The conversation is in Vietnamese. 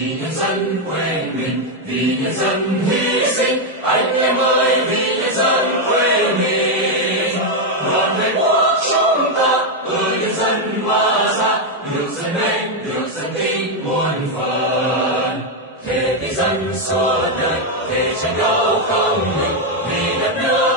Vì nhân dân quê mình, vì nhân dân hy sinh, anh em ơi vì nhân dân quê mình. Đoàn về quốc chúng ta, từ nhân dân mà ra, được dân anh, được dân tin muôn phần. Thề vì dân suốt đời, thề tranh đấu không ngừng, vì đất nước